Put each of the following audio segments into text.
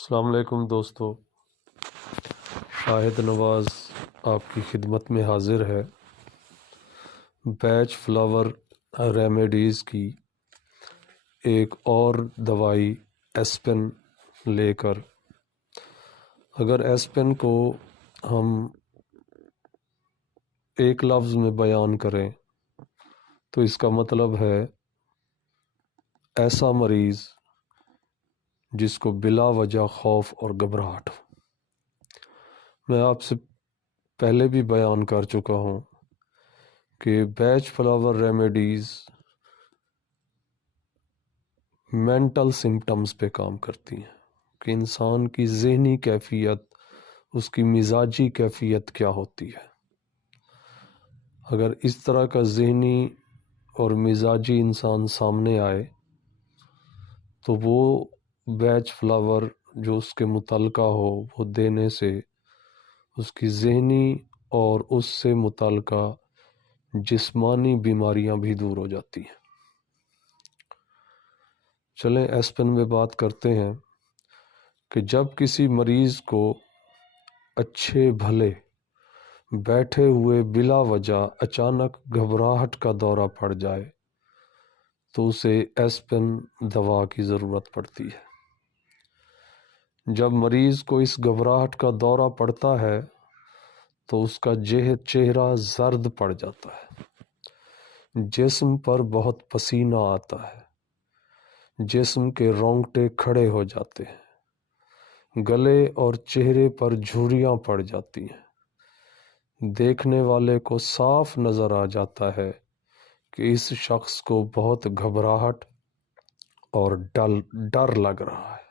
السلام علیکم دوستو، شاہد نواز آپ کی خدمت میں حاضر ہے بیچ فلاور ریمیڈیز کی ایک اور دوائی ایسپن لے کر۔ اگر ایسپن کو ہم ایک لفظ میں بیان کریں تو اس کا مطلب ہے ایسا مریض جس کو بلا وجہ خوف اور گھبراہٹ ہو۔ میں آپ سے پہلے بھی بیان کر چکا ہوں کہ بیچ فلاور ریمیڈیز مینٹل سمٹمز پہ کام کرتی ہیں کہ انسان کی ذہنی کیفیت، اس کی مزاجی کیفیت کیا ہوتی ہے۔ اگر اس طرح کا ذہنی اور مزاجی انسان سامنے آئے تو وہ بیچ فلاور جو اس کے متعلقہ ہو وہ دینے سے اس کی ذہنی اور اس سے متعلقہ جسمانی بیماریاں بھی دور ہو جاتی ہیں۔ چلیں ایسپن میں بات کرتے ہیں کہ جب کسی مریض کو اچھے بھلے بیٹھے ہوئے بلا وجہ اچانک گھبراہٹ کا دورہ پڑ جائے تو اسے ایسپن دوا کی ضرورت پڑتی ہے۔ جب مریض کو اس گھبراہٹ کا دورہ پڑتا ہے تو اس کا چہرہ زرد پڑ جاتا ہے، جسم پر بہت پسینہ آتا ہے، جسم کے رونگٹے کھڑے ہو جاتے ہیں، گلے اور چہرے پر جھریاں پڑ جاتی ہیں۔ دیکھنے والے کو صاف نظر آ جاتا ہے کہ اس شخص کو بہت گھبراہٹ اور ڈر لگ رہا ہے۔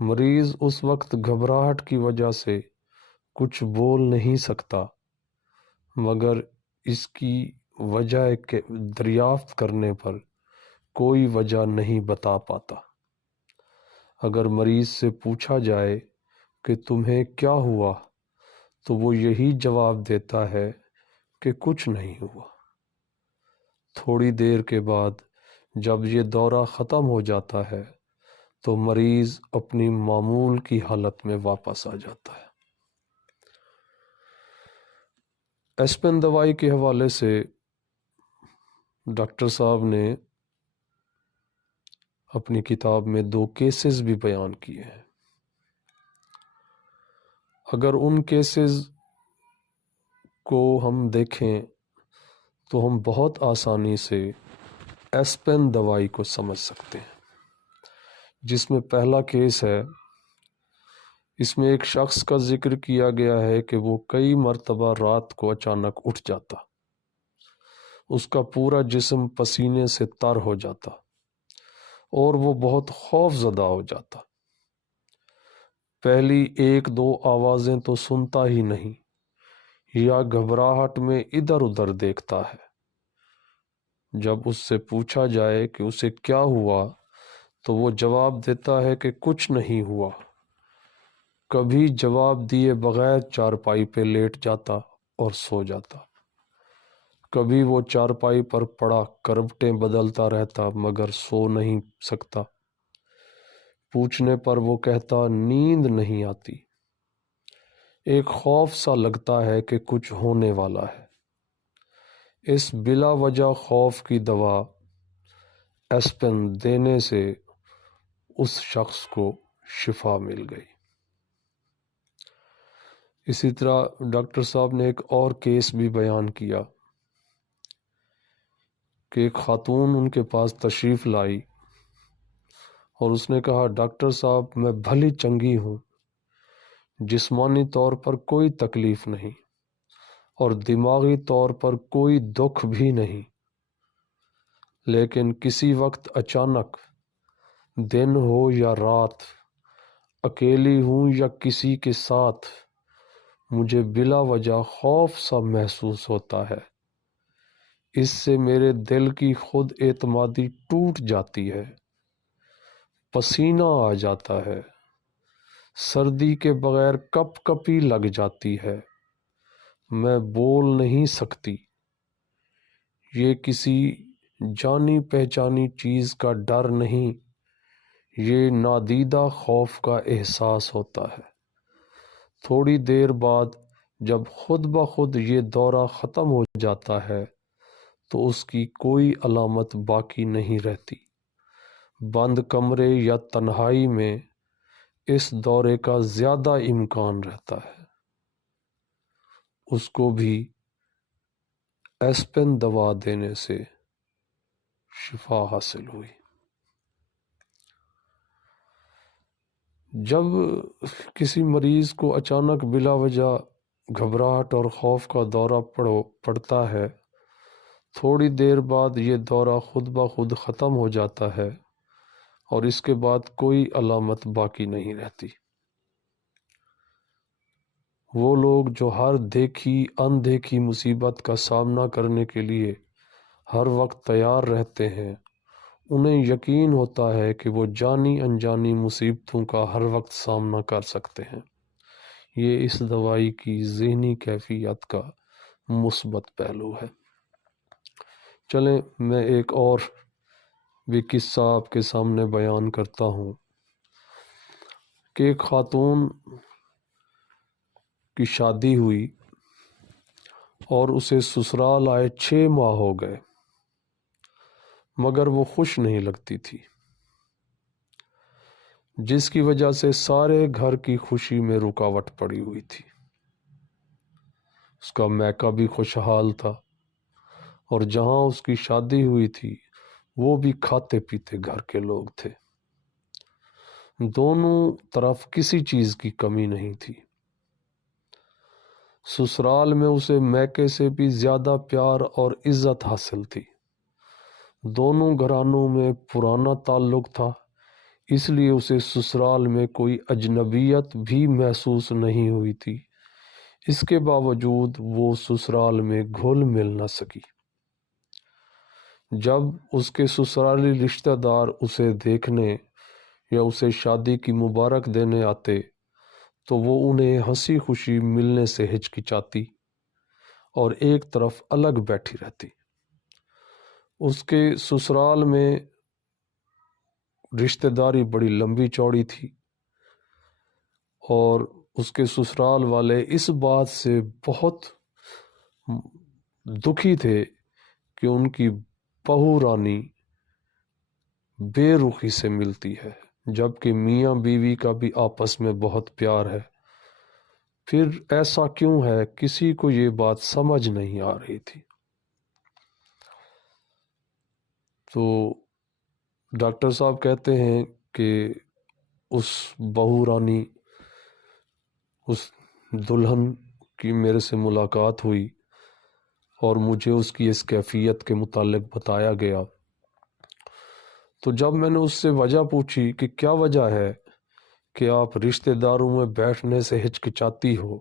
مریض اس وقت گھبراہٹ کی وجہ سے کچھ بول نہیں سکتا، مگر اس کی وجہ کے دریافت کرنے پر کوئی وجہ نہیں بتا پاتا۔ اگر مریض سے پوچھا جائے کہ تمہیں کیا ہوا تو وہ یہی جواب دیتا ہے کہ کچھ نہیں ہوا۔ تھوڑی دیر کے بعد جب یہ دورہ ختم ہو جاتا ہے تو مریض اپنی معمول کی حالت میں واپس آ جاتا ہے۔ ایسپن دوائی کے حوالے سے ڈاکٹر صاحب نے اپنی کتاب میں 2 کیسز بھی بیان کیے ہیں۔ اگر ان کیسز کو ہم دیکھیں تو ہم بہت آسانی سے ایسپن دوائی کو سمجھ سکتے ہیں۔ جس میں پہلا کیس ہے، اس میں ایک شخص کا ذکر کیا گیا ہے کہ وہ کئی مرتبہ رات کو اچانک اٹھ جاتا، اس کا پورا جسم پسینے سے تر ہو جاتا اور وہ بہت خوف زدہ ہو جاتا۔ پہلی 1-2 آوازیں تو سنتا ہی نہیں یا گھبراہٹ میں ادھر ادھر دیکھتا ہے۔ جب اس سے پوچھا جائے کہ اسے کیا ہوا تو وہ جواب دیتا ہے کہ کچھ نہیں ہوا۔ کبھی جواب دیے بغیر چارپائی پہ لیٹ جاتا اور سو جاتا، کبھی وہ چارپائی پر پڑا کروٹیں بدلتا رہتا مگر سو نہیں سکتا۔ پوچھنے پر وہ کہتا نیند نہیں آتی، ایک خوف سا لگتا ہے کہ کچھ ہونے والا ہے۔ اس بلا وجہ خوف کی دوا ایسپن دینے سے اس شخص کو شفا مل گئی۔ اسی طرح ڈاکٹر صاحب نے ایک اور کیس بھی بیان کیا کہ ایک خاتون ان کے پاس تشریف لائی اور اس نے کہا ڈاکٹر صاحب میں بھلی چنگی ہوں، جسمانی طور پر کوئی تکلیف نہیں اور دماغی طور پر کوئی دکھ بھی نہیں، لیکن کسی وقت اچانک دن ہو یا رات، اکیلی ہوں یا کسی کے ساتھ، مجھے بلا وجہ خوف سا محسوس ہوتا ہے۔ اس سے میرے دل کی خود اعتمادی ٹوٹ جاتی ہے، پسینہ آ جاتا ہے، سردی کے بغیر کپ کپی لگ جاتی ہے، میں بول نہیں سکتی۔ یہ کسی جانی پہچانی چیز کا ڈر نہیں، یہ نادیدہ خوف کا احساس ہوتا ہے۔ تھوڑی دیر بعد جب خود بخود یہ دورہ ختم ہو جاتا ہے تو اس کی کوئی علامت باقی نہیں رہتی۔ بند کمرے یا تنہائی میں اس دورے کا زیادہ امکان رہتا ہے۔ اس کو بھی ایسپن دوا دینے سے شفا حاصل ہوئی۔ جب کسی مریض کو اچانک بلا وجہ گھبراہٹ اور خوف کا دورہ پڑتا ہے، تھوڑی دیر بعد یہ دورہ خود بخود ختم ہو جاتا ہے اور اس کے بعد کوئی علامت باقی نہیں رہتی۔ وہ لوگ جو ہر دیکھی اندیکھی مصیبت کا سامنا کرنے کے لیے ہر وقت تیار رہتے ہیں، انہیں یقین ہوتا ہے کہ وہ جانی انجانی مصیبتوں کا ہر وقت سامنا کر سکتے ہیں۔ یہ اس دوائی کی ذہنی کیفیت کا مثبت پہلو ہے۔ چلیں میں ایک اور بھی قصہ آپ کے سامنے بیان کرتا ہوں کہ ایک خاتون کی شادی ہوئی اور اسے سسرال آئے 6 ماہ ہو گئے، مگر وہ خوش نہیں لگتی تھی، جس کی وجہ سے سارے گھر کی خوشی میں رکاوٹ پڑی ہوئی تھی۔ اس کا میکہ بھی خوشحال تھا اور جہاں اس کی شادی ہوئی تھی وہ بھی کھاتے پیتے گھر کے لوگ تھے۔ دونوں طرف کسی چیز کی کمی نہیں تھی۔ سسرال میں اسے میکے سے بھی زیادہ پیار اور عزت حاصل تھی۔ دونوں گھرانوں میں پرانا تعلق تھا، اس لیے اسے سسرال میں کوئی اجنبیت بھی محسوس نہیں ہوئی تھی۔ اس کے باوجود وہ سسرال میں گھل مل نہ سکی۔ جب اس کے سسرالی رشتہ دار اسے دیکھنے یا اسے شادی کی مبارک دینے آتے تو وہ انہیں ہنسی خوشی ملنے سے ہچکچاتی اور ایک طرف الگ بیٹھی رہتی۔ اس کے سسرال میں رشتہ داری بڑی لمبی چوڑی تھی اور اس کے سسرال والے اس بات سے بہت دکھی تھے کہ ان کی بہو رانی بے رخی سے ملتی ہے، جبکہ میاں بیوی کا بھی آپس میں بہت پیار ہے۔ پھر ایسا کیوں ہے؟ کسی کو یہ بات سمجھ نہیں آ رہی تھی۔ تو ڈاکٹر صاحب کہتے ہیں کہ اس بہو رانی، اس دلہن کی میرے سے ملاقات ہوئی اور مجھے اس کی اس کیفیت کے متعلق بتایا گیا۔ تو جب میں نے اس سے وجہ پوچھی کہ کیا وجہ ہے کہ آپ رشتہ داروں میں بیٹھنے سے ہچکچاتی ہو،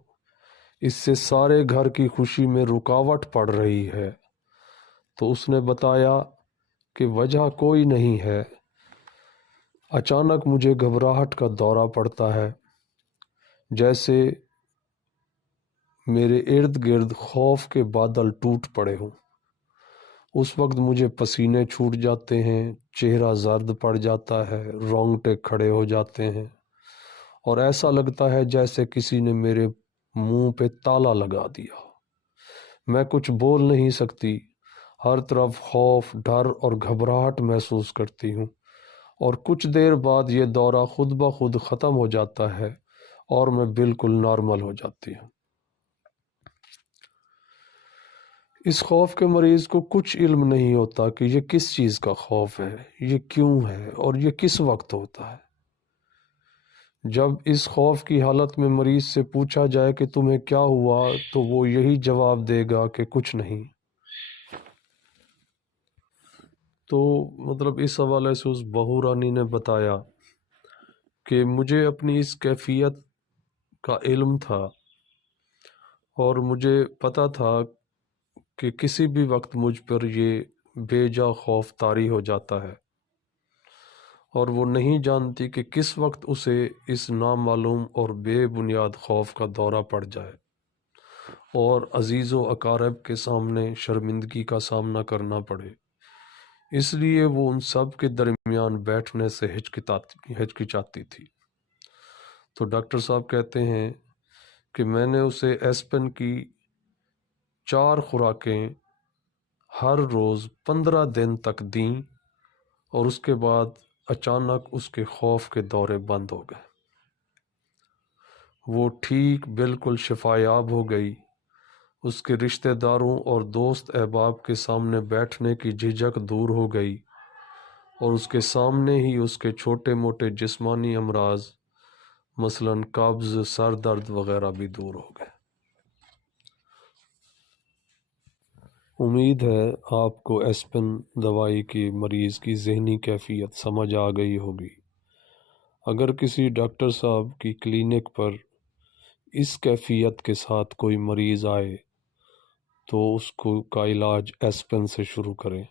اس سے سارے گھر کی خوشی میں رکاوٹ پڑ رہی ہے، تو اس نے بتایا کہ وجہ کوئی نہیں ہے، اچانک مجھے گھبراہٹ کا دورہ پڑتا ہے، جیسے میرے ارد گرد خوف کے بادل ٹوٹ پڑے ہوں۔ اس وقت مجھے پسینے چھوٹ جاتے ہیں، چہرہ زرد پڑ جاتا ہے، رونگٹے کھڑے ہو جاتے ہیں اور ایسا لگتا ہے جیسے کسی نے میرے منہ پہ تالا لگا دیا ہو۔ میں کچھ بول نہیں سکتی، ہر طرف خوف، ڈر اور گھبراہٹ محسوس کرتی ہوں، اور کچھ دیر بعد یہ دورہ خود بخود ختم ہو جاتا ہے اور میں بالکل نارمل ہو جاتی ہوں۔ اس خوف کے مریض کو کچھ علم نہیں ہوتا کہ یہ کس چیز کا خوف ہے، یہ کیوں ہے اور یہ کس وقت ہوتا ہے۔ جب اس خوف کی حالت میں مریض سے پوچھا جائے کہ تمہیں کیا ہوا تو وہ یہی جواب دے گا کہ کچھ نہیں۔ تو مطلب اس حوالے سے اس بہو رانی نے بتایا کہ مجھے اپنی اس کیفیت کا علم تھا اور مجھے پتا تھا کہ کسی بھی وقت مجھ پر یہ بے جا خوف طاری ہو جاتا ہے، اور وہ نہیں جانتی کہ کس وقت اسے اس نامعلوم اور بے بنیاد خوف کا دورہ پڑ جائے اور عزیز و اقارب کے سامنے شرمندگی کا سامنا کرنا پڑے۔ اس لیے وہ ان سب کے درمیان بیٹھنے سے ہچکچاتی تھی۔ تو ڈاکٹر صاحب کہتے ہیں کہ میں نے اسے ایسپن کی 4 خوراکیں ہر روز 15 دن تک دیں اور اس کے بعد اچانک اس کے خوف کے دورے بند ہو گئے۔ وہ ٹھیک بالکل شفا یاب ہو گئی۔ اس کے رشتہ داروں اور دوست احباب کے سامنے بیٹھنے کی جھجک دور ہو گئی اور اس کے سامنے ہی اس کے چھوٹے موٹے جسمانی امراض مثلاً قبض، سر درد وغیرہ بھی دور ہو گئے۔ امید ہے آپ کو ایسپن دوائی کی مریض کی ذہنی کیفیت سمجھ آ گئی ہوگی۔ اگر کسی ڈاکٹر صاحب کی کلینک پر اس کیفیت کے ساتھ کوئی مریض آئے تو اس کا علاج ایسپن سے شروع کریں۔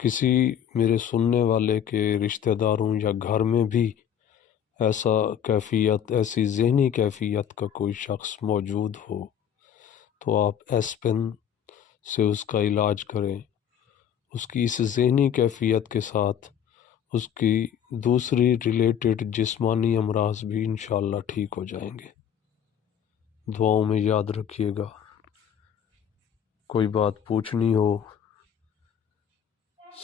کسی میرے سننے والے کے رشتہ داروں یا گھر میں بھی ایسی ذہنی کیفیت کا کوئی شخص موجود ہو تو آپ ایسپن سے اس کا علاج کریں۔ اس کی اس ذہنی کیفیت کے ساتھ اس کی دوسری ریلیٹڈ جسمانی امراض بھی انشاءاللہ ٹھیک ہو جائیں گے۔ دعاؤں میں یاد رکھیے گا۔ کوئی بات پوچھنی ہو،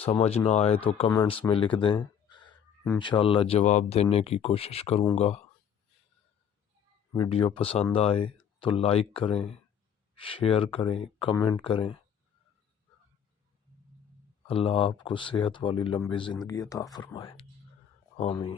سمجھ نہ آئے تو کمنٹس میں لکھ دیں، انشاءاللہ جواب دینے کی کوشش کروں گا۔ ویڈیو پسند آئے تو لائک کریں، شیئر کریں، کمنٹ کریں۔ اللہ آپ کو صحت والی لمبی زندگی عطا فرمائے، آمین۔